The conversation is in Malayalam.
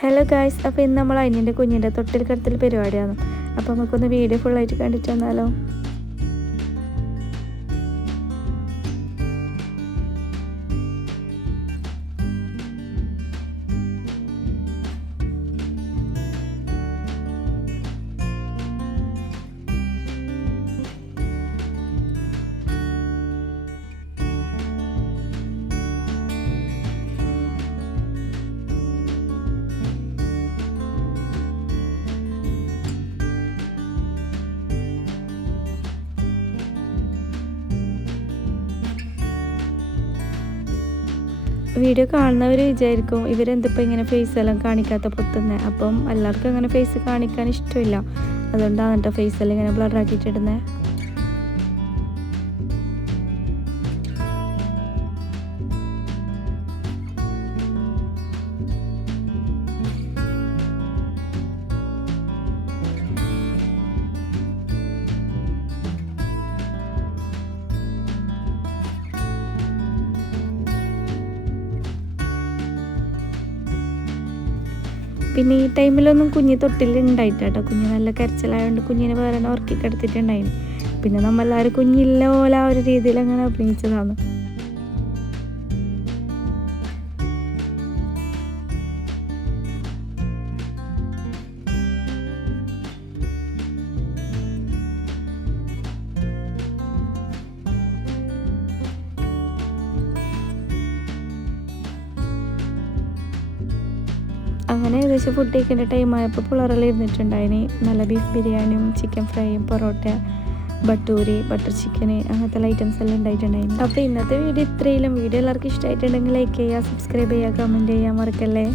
ഹലോ ഗായ്സ്, അപ്പോൾ ഇന്ന് നമ്മൾ അനിയൻ്റെ കുഞ്ഞിൻ്റെ തൊട്ടിൽ കിടത്തൽ പരിപാടിയാണ്. അപ്പോൾ നമുക്കൊന്ന് വീഡിയോ ഫുള്ളായിട്ട് കണ്ടിട്ട് വന്നാലോ. വീഡിയോ കാണുന്നവർ വിചാരിക്കും ഇവരെന്തിപ്പോൾ ഇങ്ങനെ ഫേസ് എല്ലാം കാണിക്കാത്ത പൊത്തുന്നത്. അപ്പം എല്ലാവർക്കും അങ്ങനെ ഫേസ് കാണിക്കാൻ ഇഷ്ടമില്ല, അതുകൊണ്ടാണ് കേട്ടോ ഫേസ് എല്ലാം ഇങ്ങനെ ബ്ലറാക്കിയിട്ടിടുന്നത്. പിന്നെ ഈ ടൈമിലൊന്നും കുഞ്ഞ് തൊട്ടിലുണ്ടായിട്ട് കേട്ടോ. കുഞ്ഞ് നല്ല കരച്ചിലായതുകൊണ്ട് കുഞ്ഞിനെ വേറെ ഉറക്കി കിടത്തിയിട്ടുണ്ടായിരുന്നു. പിന്നെ നമ്മളെല്ലാവരും കുഞ്ഞില്ല പോലെ ആ ഒരു രീതിയിൽ അങ്ങനെ അഭിനയിച്ചതാണ്. അങ്ങനെ ഏകദേശം ഫുഡ് കഴിക്കേണ്ട ടൈമായപ്പോൾ പിള്ളേരെല്ലാം ഇരുന്നിട്ടുണ്ടായിന്. നല്ല ബീഫ് ബിരിയാണിയും ചിക്കൻ ഫ്രൈയും പൊറോട്ട, ബട്ടൂരി, ബട്ടർ ചിക്കന്, അങ്ങനത്തെ ഐറ്റംസ് എല്ലാം ഉണ്ടായിട്ടുണ്ടായിരുന്നു. അപ്പോൾ ഇന്നത്തെ വീഡിയോ ഇത്രയും. വീഡിയോ എല്ലാവർക്കും ഇഷ്ടമായിട്ടുണ്ടെങ്കിൽ ലൈക്ക് ചെയ്യുക, സബ്സ്ക്രൈബ് ചെയ്യുക, കമൻറ്റ് ചെയ്യാൻ മറക്കല്ലേ.